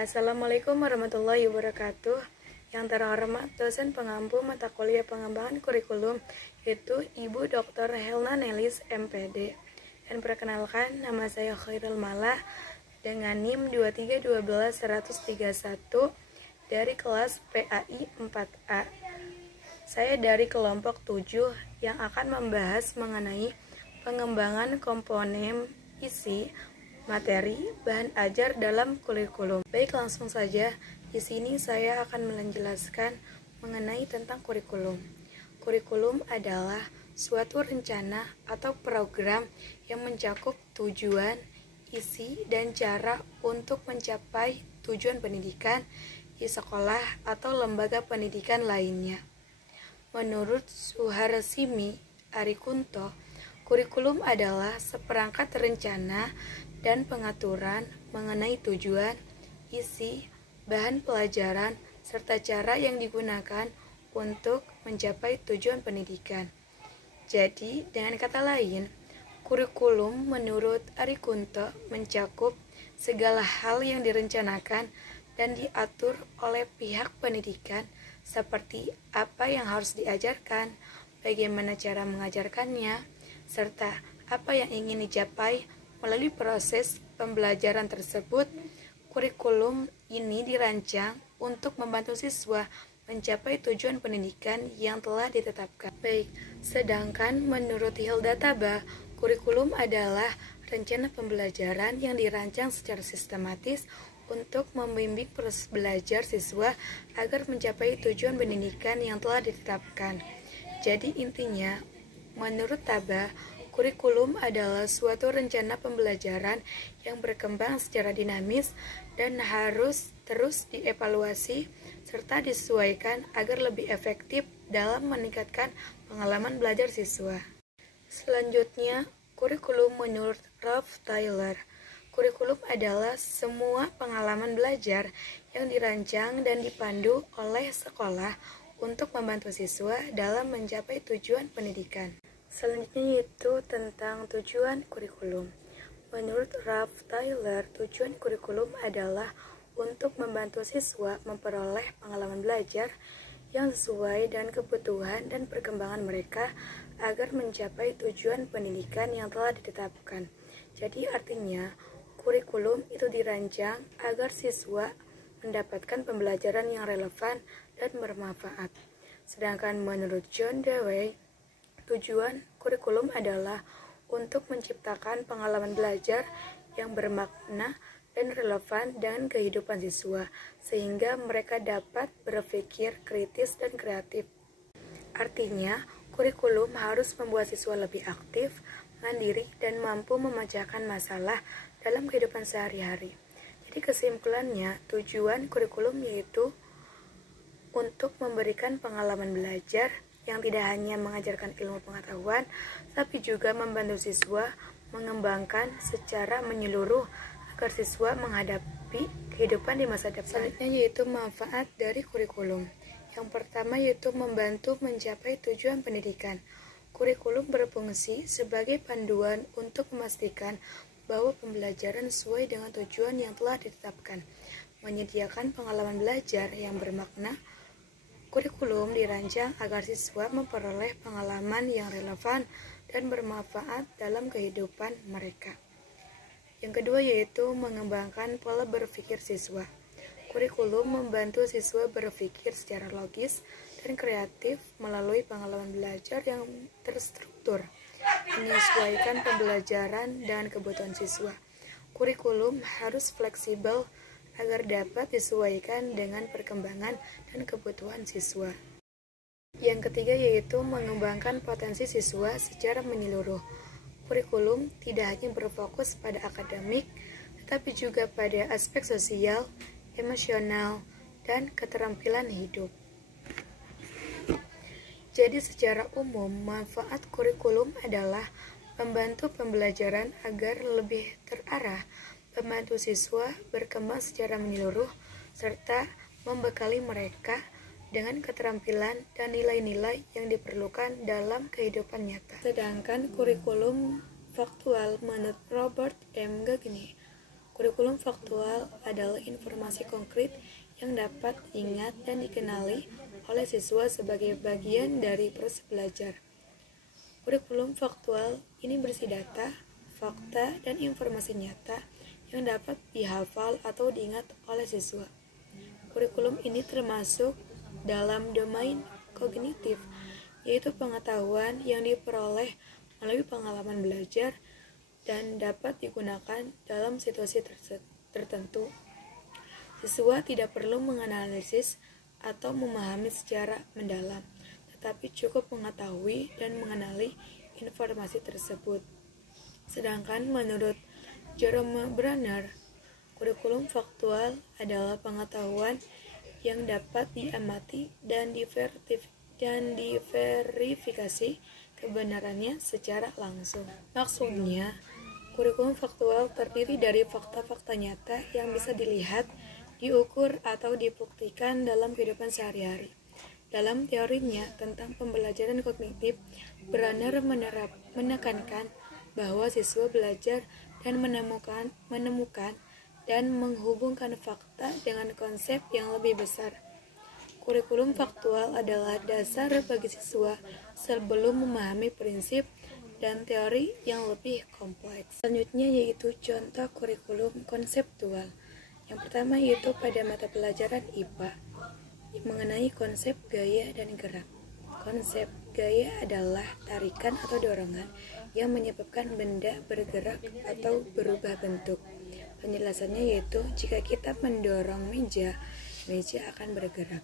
Assalamualaikum warahmatullahi wabarakatuh. Yang terhormat dosen pengampu mata kuliah pengembangan kurikulum yaitu Ibu Dr. Helna Nelis MPD. Dan perkenalkan, nama saya Khairul Malah dengan NIM 2312131 dari kelas PAI 4A. Saya dari kelompok 7 yang akan membahas mengenai pengembangan komponen isi materi bahan ajar dalam kurikulum. Baik, langsung saja. Di sini saya akan menjelaskan mengenai tentang kurikulum. Kurikulum adalah suatu rencana atau program yang mencakup tujuan, isi, dan cara untuk mencapai tujuan pendidikan di sekolah atau lembaga pendidikan lainnya. Menurut Suharsimi Arikunto, kurikulum adalah seperangkat rencana dan pengaturan mengenai tujuan, isi, bahan pelajaran, serta cara yang digunakan untuk mencapai tujuan pendidikan. Jadi, dengan kata lain, kurikulum menurut Arikunto mencakup segala hal yang direncanakan dan diatur oleh pihak pendidikan, seperti apa yang harus diajarkan, bagaimana cara mengajarkannya, serta apa yang ingin dicapai melalui proses pembelajaran tersebut. Kurikulum ini dirancang untuk membantu siswa mencapai tujuan pendidikan yang telah ditetapkan. Baik, sedangkan menurut Hilda Taba, kurikulum adalah rencana pembelajaran yang dirancang secara sistematis untuk membimbing proses belajar siswa agar mencapai tujuan pendidikan yang telah ditetapkan. Jadi intinya, menurut Taba, kurikulum adalah suatu rencana pembelajaran yang berkembang secara dinamis dan harus terus dievaluasi serta disesuaikan agar lebih efektif dalam meningkatkan pengalaman belajar siswa. Selanjutnya, kurikulum menurut Ralph Tyler. Kurikulum adalah semua pengalaman belajar yang dirancang dan dipandu oleh sekolah untuk membantu siswa dalam mencapai tujuan pendidikan. Selanjutnya yaitu tentang tujuan kurikulum. Menurut Ralph Tyler, tujuan kurikulum adalah untuk membantu siswa memperoleh pengalaman belajar yang sesuai dengan kebutuhan dan perkembangan mereka agar mencapai tujuan pendidikan yang telah ditetapkan. Jadi artinya, kurikulum itu dirancang agar siswa mendapatkan pembelajaran yang relevan dan bermanfaat. Sedangkan menurut John Dewey, tujuan kurikulum adalah untuk menciptakan pengalaman belajar yang bermakna dan relevan dengan kehidupan siswa, sehingga mereka dapat berpikir kritis dan kreatif. Artinya, kurikulum harus membuat siswa lebih aktif, mandiri, dan mampu memecahkan masalah dalam kehidupan sehari-hari. Jadi kesimpulannya, tujuan kurikulum yaitu untuk memberikan pengalaman belajar yang tidak hanya mengajarkan ilmu pengetahuan, tapi juga membantu siswa mengembangkan secara menyeluruh agar siswa menghadapi kehidupan di masa depan. Selanjutnya yaitu manfaat dari kurikulum. Yang pertama yaitu membantu mencapai tujuan pendidikan. Kurikulum berfungsi sebagai panduan untuk memastikan bahwa pembelajaran sesuai dengan tujuan yang telah ditetapkan, menyediakan pengalaman belajar yang bermakna. Kurikulum dirancang agar siswa memperoleh pengalaman yang relevan dan bermanfaat dalam kehidupan mereka. Yang kedua yaitu mengembangkan pola berpikir siswa. Kurikulum membantu siswa berpikir secara logis dan kreatif melalui pengalaman belajar yang terstruktur, menyesuaikan pembelajaran dan kebutuhan siswa. Kurikulum harus fleksibel agar dapat disesuaikan dengan perkembangan dan kebutuhan siswa. Yang ketiga yaitu mengembangkan potensi siswa secara menyeluruh. Kurikulum tidak hanya berfokus pada akademik, tetapi juga pada aspek sosial, emosional, dan keterampilan hidup. Jadi secara umum, manfaat kurikulum adalah membantu pembelajaran agar lebih terarah, membantu siswa berkembang secara menyeluruh, serta membekali mereka dengan keterampilan dan nilai-nilai yang diperlukan dalam kehidupan nyata. Sedangkan kurikulum faktual menurut Robert M. Gagne, Kurikulum faktual adalah informasi konkret yang dapat diingat dan dikenali oleh siswa sebagai bagian dari proses belajar. Kurikulum faktual ini berisi data, fakta, dan informasi nyata yang dapat dihafal atau diingat oleh siswa. Kurikulum ini termasuk dalam domain kognitif, yaitu pengetahuan yang diperoleh melalui pengalaman belajar dan dapat digunakan dalam situasi tertentu. Siswa tidak perlu menganalisis atau memahami secara mendalam, tetapi cukup mengetahui dan mengenali informasi tersebut. Sedangkan menurut Jerome Brenner, kurikulum faktual adalah pengetahuan yang dapat diamati dan diverifikasi kebenarannya secara langsung. Maksudnya, kurikulum faktual terdiri dari fakta-fakta nyata yang bisa dilihat, diukur, atau dibuktikan dalam kehidupan sehari-hari. Dalam teorinya tentang pembelajaran kognitif, Brenner menekankan bahwa siswa belajar dan menemukan dan menghubungkan fakta dengan konsep yang lebih besar. Kurikulum faktual adalah dasar bagi siswa sebelum memahami prinsip dan teori yang lebih kompleks. Selanjutnya yaitu contoh kurikulum konseptual. Yang pertama yaitu pada mata pelajaran IPA mengenai konsep gaya dan gerak. Konsep gaya adalah tarikan atau dorongan yang menyebabkan benda bergerak atau berubah bentuk. Penjelasannya yaitu jika kita mendorong meja, meja akan bergerak.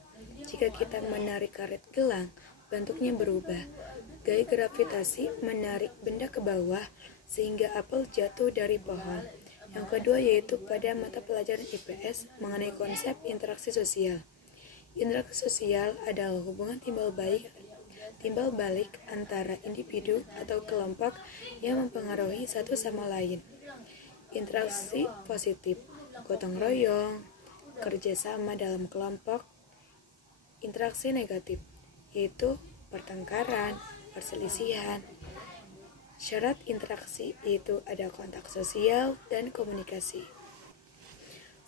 Jika kita menarik karet gelang, bentuknya berubah. Gaya gravitasi menarik benda ke bawah sehingga apel jatuh dari pohon. Yang kedua yaitu pada mata pelajaran IPS mengenai konsep interaksi sosial. Interaksi sosial adalah hubungan timbal balik antara individu atau kelompok yang mempengaruhi satu sama lain. Interaksi positif, gotong royong, kerjasama dalam kelompok. Interaksi negatif, yaitu pertengkaran, perselisihan. Syarat interaksi yaitu ada kontak sosial dan komunikasi.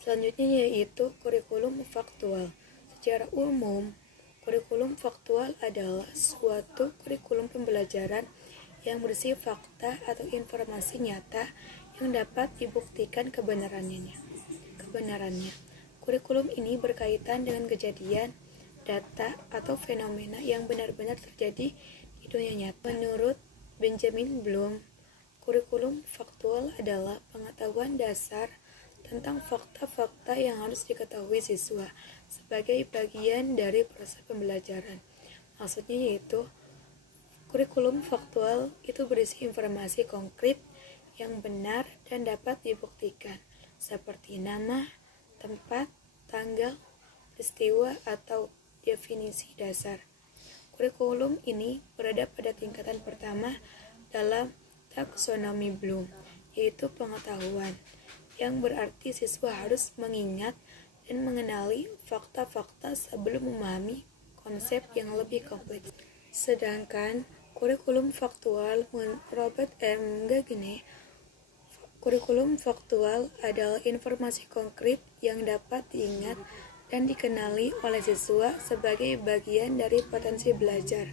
Selanjutnya yaitu kurikulum faktual. Secara umum, kurikulum faktual adalah suatu kurikulum pembelajaran yang berisi fakta atau informasi nyata yang dapat dibuktikan kebenarannya. Kurikulum ini berkaitan dengan kejadian, data, atau fenomena yang benar-benar terjadi di dunia nyata. Menurut Benjamin Bloom, kurikulum faktual adalah pengetahuan dasar tentang fakta-fakta yang harus diketahui siswa sebagai bagian dari proses pembelajaran. Maksudnya yaitu, kurikulum faktual itu berisi informasi konkret yang benar dan dapat dibuktikan, seperti nama, tempat, tanggal, peristiwa, atau definisi dasar. Kurikulum ini berada pada tingkatan pertama dalam taksonomi Bloom, yaitu pengetahuan, yang berarti siswa harus mengingat dan mengenali fakta-fakta sebelum memahami konsep yang lebih kompleks. Sedangkan kurikulum faktual menurut Robert M. Gagne, kurikulum faktual adalah informasi konkret yang dapat diingat dan dikenali oleh siswa sebagai bagian dari potensi belajar.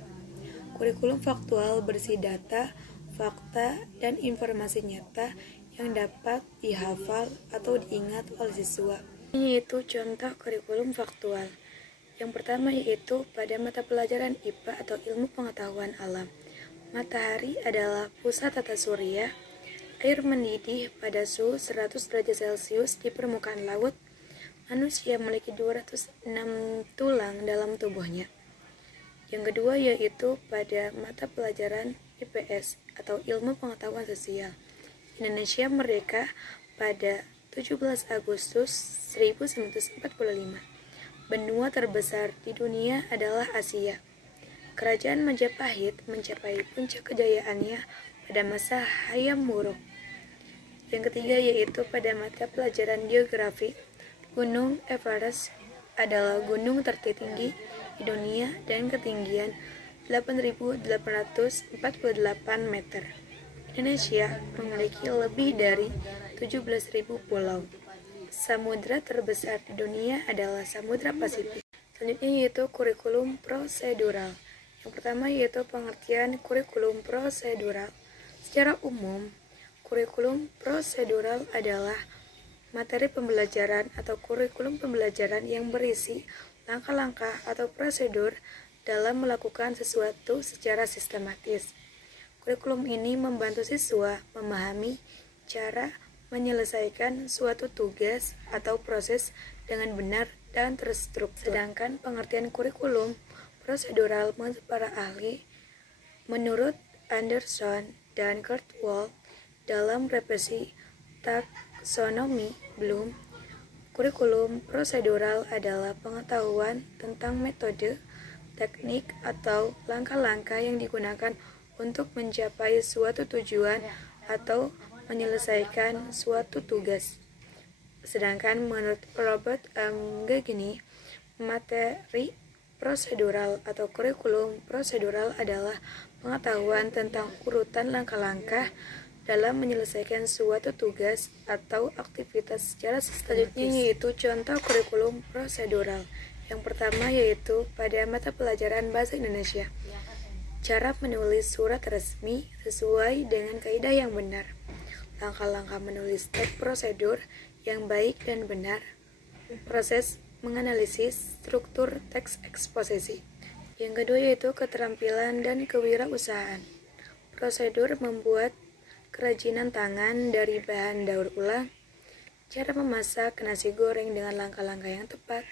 Kurikulum faktual berisi data, fakta, dan informasi nyata yang dapat dihafal atau diingat oleh siswa. Ini yaitu contoh kurikulum faktual. Yang pertama yaitu pada mata pelajaran IPA atau ilmu pengetahuan alam. Matahari adalah pusat tata surya. Air mendidih pada suhu 100 derajat Celcius di permukaan laut. Manusia memiliki 206 tulang dalam tubuhnya. Yang kedua yaitu pada mata pelajaran IPS atau ilmu pengetahuan sosial. Indonesia merdeka pada 17 Agustus 1945. Benua terbesar di dunia adalah Asia. Kerajaan Majapahit mencapai puncak kejayaannya pada masa Hayam Wuruk. Yang ketiga yaitu pada mata pelajaran geografi. Gunung Everest adalah gunung tertinggi di dunia dan ketinggian 8.848 meter. Indonesia memiliki lebih dari 17.000 pulau. Samudra terbesar di dunia adalah Samudra Pasifik. Selanjutnya yaitu kurikulum prosedural. Yang pertama yaitu pengertian kurikulum prosedural. Secara umum, kurikulum prosedural adalah materi pembelajaran atau kurikulum pembelajaran yang berisi langkah-langkah atau prosedur dalam melakukan sesuatu secara sistematis. Kurikulum ini membantu siswa memahami cara menyelesaikan suatu tugas atau proses dengan benar dan terstruktur. Sedangkan pengertian kurikulum prosedural menurut para ahli, menurut Anderson dan Kurzweil dalam revisi taksonomi Bloom, kurikulum prosedural adalah pengetahuan tentang metode, teknik, atau langkah-langkah yang digunakan untuk mencapai suatu tujuan atau menyelesaikan suatu tugas. Sedangkan menurut Robert M. Gagne, materi prosedural atau kurikulum prosedural adalah pengetahuan tentang urutan langkah-langkah dalam menyelesaikan suatu tugas atau aktivitas secara sistematis. Selanjutnya yaitu contoh kurikulum prosedural. Yang pertama yaitu pada mata pelajaran Bahasa Indonesia. Cara menulis surat resmi sesuai dengan kaidah yang benar. Langkah-langkah menulis teks prosedur yang baik dan benar. Proses menganalisis struktur teks eksposisi. Yang kedua yaitu keterampilan dan kewirausahaan. Prosedur membuat kerajinan tangan dari bahan daur ulang. Cara memasak nasi goreng dengan langkah-langkah yang tepat.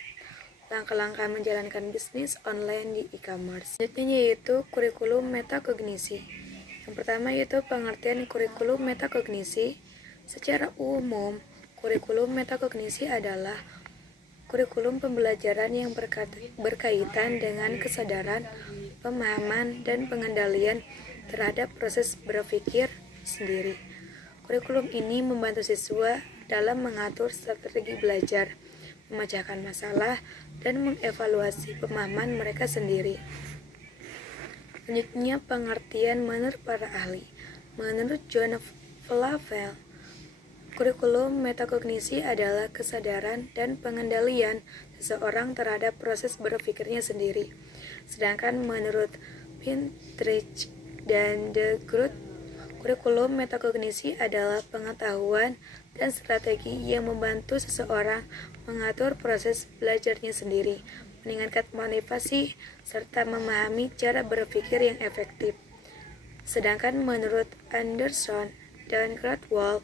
Langkah-langkah menjalankan bisnis online di e-commerce. Selanjutnya yaitu kurikulum metakognisi. Yang pertama yaitu pengertian kurikulum metakognisi. Secara umum, kurikulum metakognisi adalah kurikulum pembelajaran yang berkaitan dengan kesadaran, pemahaman, dan pengendalian terhadap proses berpikir sendiri. Kurikulum ini membantu siswa dalam mengatur strategi belajar, memecahkan masalah, dan mengevaluasi pemahaman mereka sendiri. Selanjutnya pengertian menurut para ahli. Menurut John Flavel, kurikulum metakognisi adalah kesadaran dan pengendalian seseorang terhadap proses berpikirnya sendiri. Sedangkan menurut Pintrich dan De Groot, kurikulum metakognisi adalah pengetahuan dan strategi yang membantu seseorang mengatur proses belajarnya sendiri, meningkatkan motivasi, serta memahami cara berpikir yang efektif. Sedangkan menurut Anderson dan Kurzweil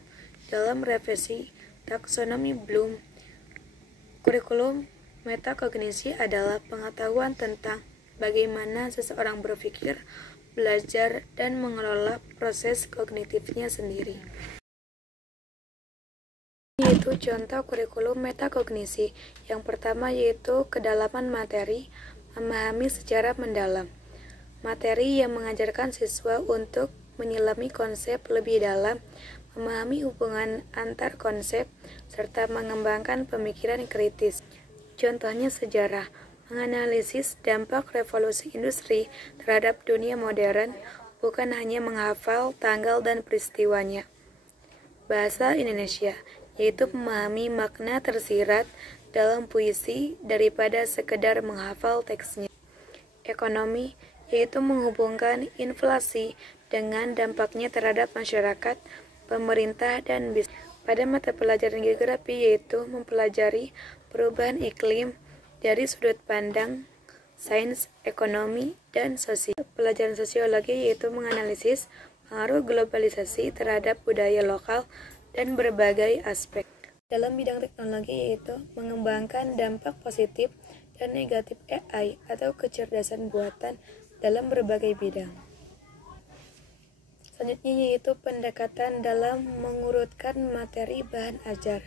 dalam revisi taksonomi Bloom, kurikulum metakognisi adalah pengetahuan tentang bagaimana seseorang berpikir, belajar, dan mengelola proses kognitifnya sendiri. Yaitu contoh kurikulum metakognisi. Yang pertama yaitu kedalaman materi, memahami secara mendalam. Materi yang mengajarkan siswa untuk menyelami konsep lebih dalam, memahami hubungan antar konsep, serta mengembangkan pemikiran kritis. Contohnya sejarah, menganalisis dampak revolusi industri terhadap dunia modern, bukan hanya menghafal tanggal dan peristiwanya. Bahasa Indonesia, yaitu memahami makna tersirat dalam puisi daripada sekedar menghafal teksnya. Ekonomi, yaitu menghubungkan inflasi dengan dampaknya terhadap masyarakat, pemerintah, dan bisnis. Pada mata pelajaran geografi yaitu mempelajari perubahan iklim dari sudut pandang sains, ekonomi, dan sosial. Pelajaran sosiologi yaitu menganalisis pengaruh globalisasi terhadap budaya lokal dan berbagai aspek. Dalam bidang teknologi yaitu mengembangkan dampak positif dan negatif AI atau kecerdasan buatan dalam berbagai bidang. Selanjutnya yaitu pendekatan dalam mengurutkan materi bahan ajar.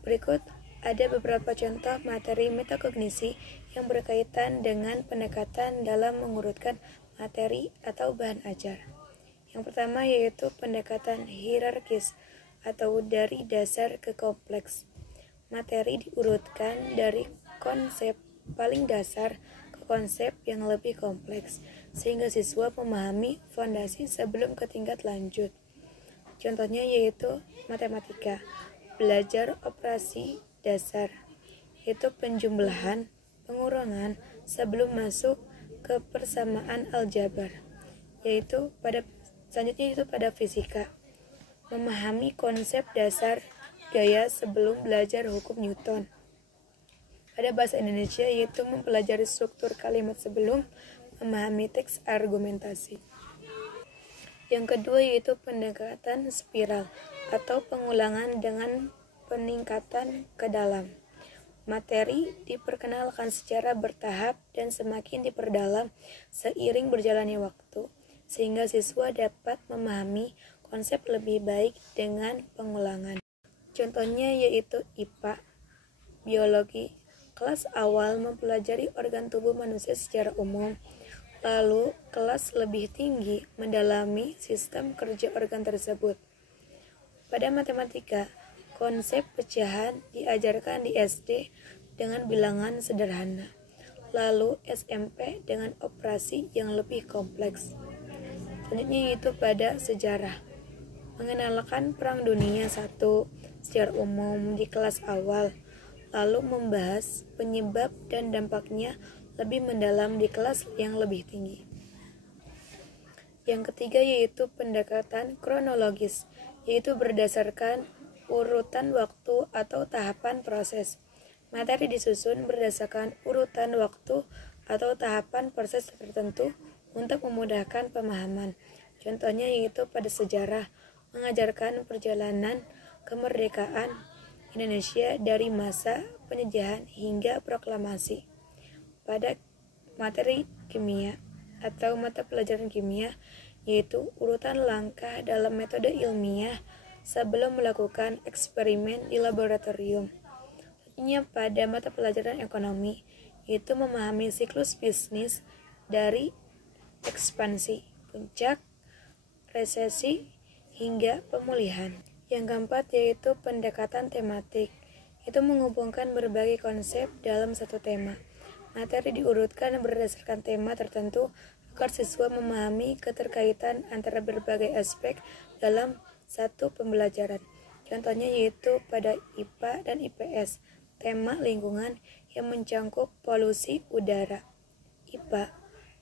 Berikut ada beberapa contoh materi metakognisi yang berkaitan dengan pendekatan dalam mengurutkan materi atau bahan ajar. Yang pertama yaitu pendekatan hierarkis atau dari dasar ke kompleks. Materi diurutkan dari konsep paling dasar ke konsep yang lebih kompleks, sehingga siswa memahami fondasi sebelum ke tingkat lanjut. Contohnya yaitu matematika, belajar operasi dasar, yaitu penjumlahan, pengurangan sebelum masuk ke persamaan aljabar, selanjutnya yaitu pada fisika, memahami konsep dasar gaya sebelum belajar hukum Newton. Pada bahasa Indonesia yaitu mempelajari struktur kalimat sebelum memahami teks argumentasi. Yang kedua yaitu pendekatan spiral atau pengulangan dengan peningkatan ke dalam. Materi diperkenalkan secara bertahap dan semakin diperdalam seiring berjalannya waktu, sehingga siswa dapat memahami konsep lebih baik dengan pengulangan. Contohnya yaitu IPA, biologi. Kelas awal mempelajari organ tubuh manusia secara umum, lalu kelas lebih tinggi mendalami sistem kerja organ tersebut. Pada matematika, konsep pecahan diajarkan di SD dengan bilangan sederhana, lalu SMP dengan operasi yang lebih kompleks. Selanjutnya yaitu pada sejarah, mengenalkan Perang Dunia I secara umum di kelas awal, lalu membahas penyebab dan dampaknya lebih mendalam di kelas yang lebih tinggi. Yang ketiga yaitu pendekatan kronologis, yaitu berdasarkan urutan waktu atau tahapan proses. Materi disusun berdasarkan urutan waktu atau tahapan proses tertentu untuk memudahkan pemahaman. Contohnya yaitu pada sejarah, mengajarkan perjalanan kemerdekaan Indonesia dari masa penjajahan hingga proklamasi. Pada materi kimia atau mata pelajaran kimia, yaitu urutan langkah dalam metode ilmiah sebelum melakukan eksperimen di laboratorium. Selanjutnya pada mata pelajaran ekonomi, yaitu memahami siklus bisnis dari ekspansi, puncak, resesi, hingga pemulihan. Yang keempat yaitu pendekatan tematik, itu menghubungkan berbagai konsep dalam satu tema. Materi diurutkan berdasarkan tema tertentu agar siswa memahami keterkaitan antara berbagai aspek dalam satu pembelajaran. Contohnya yaitu pada IPA dan IPS, tema lingkungan yang mencangkup polusi udara. IPA,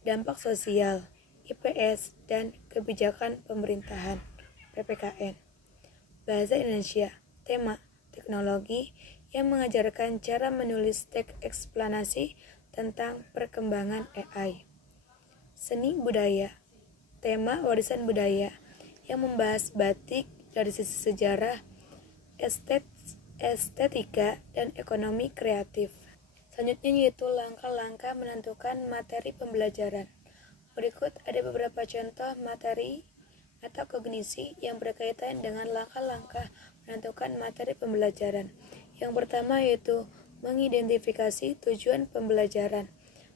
dampak sosial. IPS, dan kebijakan pemerintahan, PPKN. Bahasa Indonesia, tema teknologi yang mengajarkan cara menulis teks eksplanasi tentang perkembangan AI. Seni budaya, tema warisan budaya yang membahas batik dari sisi sejarah, estetika, dan ekonomi kreatif. Selanjutnya yaitu langkah-langkah menentukan materi pembelajaran. Berikut ada beberapa contoh materi atau kognisi yang berkaitan dengan langkah-langkah menentukan materi pembelajaran. Yang pertama yaitu mengidentifikasi tujuan pembelajaran,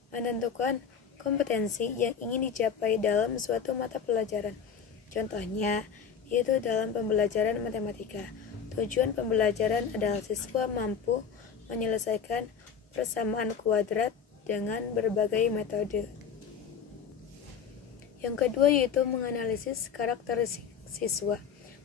menentukan kompetensi yang ingin dicapai dalam suatu mata pelajaran. Contohnya yaitu dalam pembelajaran matematika, tujuan pembelajaran adalah siswa mampu menyelesaikan persamaan kuadrat dengan berbagai metode. Yang kedua yaitu menganalisis karakteristik siswa,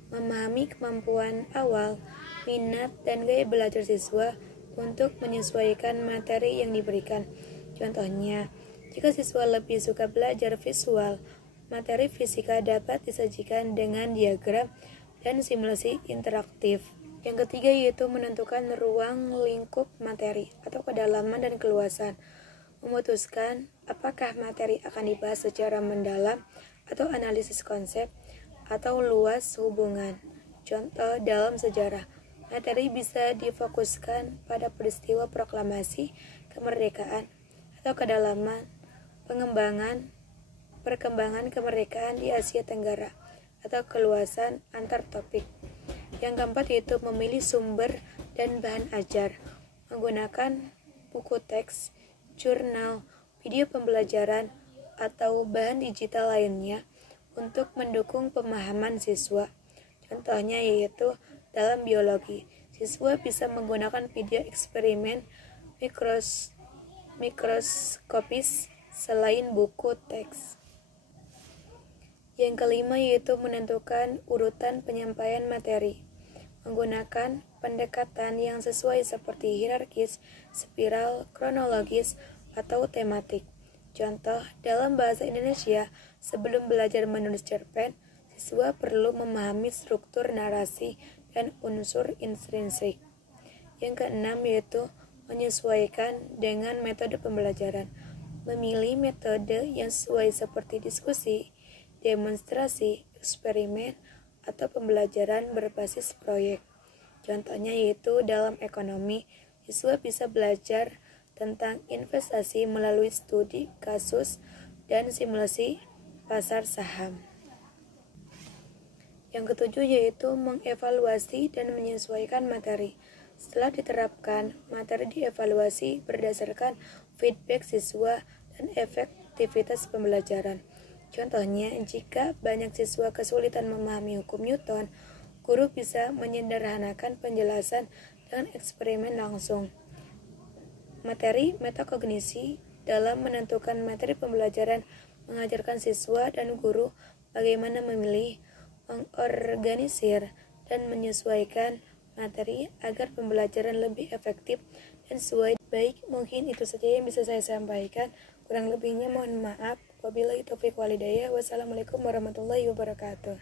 memahami kemampuan awal, minat, dan gaya belajar siswa untuk menyesuaikan materi yang diberikan. Contohnya, jika siswa lebih suka belajar visual, materi fisika dapat disajikan dengan diagram dan simulasi interaktif. Yang ketiga yaitu menentukan ruang lingkup materi atau kedalaman dan keluasan, memutuskan apakah materi akan dibahas secara mendalam atau analisis konsep atau luas hubungan. Contoh dalam sejarah, materi bisa difokuskan pada peristiwa proklamasi kemerdekaan atau kedalaman perkembangan kemerdekaan di Asia Tenggara atau keluasan antar topik. Yang keempat yaitu memilih sumber dan bahan ajar, menggunakan buku teks, jurnal, video pembelajaran, atau bahan digital lainnya untuk mendukung pemahaman siswa. Contohnya yaitu dalam biologi, siswa bisa menggunakan video eksperimen mikroskopis selain buku teks. Yang kelima yaitu menentukan urutan penyampaian materi. Menggunakan pendekatan yang sesuai seperti hierarkis, spiral, kronologis, atau tematik. Contoh, dalam bahasa Indonesia, sebelum belajar menulis cerpen, siswa perlu memahami struktur narasi dan unsur intrinsik. Yang keenam yaitu menyesuaikan dengan metode pembelajaran. Memilih metode yang sesuai seperti diskusi, demonstrasi, eksperimen, atau pembelajaran berbasis proyek. Contohnya yaitu dalam ekonomi, siswa bisa belajar tentang investasi melalui studi kasus dan simulasi pasar saham. Yang ketujuh yaitu mengevaluasi dan menyesuaikan materi. Setelah diterapkan, materi dievaluasi berdasarkan feedback siswa dan efektivitas pembelajaran. Contohnya, jika banyak siswa kesulitan memahami hukum Newton, guru bisa menyederhanakan penjelasan dengan eksperimen langsung. Materi metakognisi dalam menentukan materi pembelajaran mengajarkan siswa dan guru bagaimana memilih, mengorganisir, dan menyesuaikan materi agar pembelajaran lebih efektif dan sesuai. Baik, mungkin itu saja yang bisa saya sampaikan. Kurang lebihnya mohon maaf. Wabillahi taufiq walhidayah. Wassalamualaikum warahmatullahi wabarakatuh.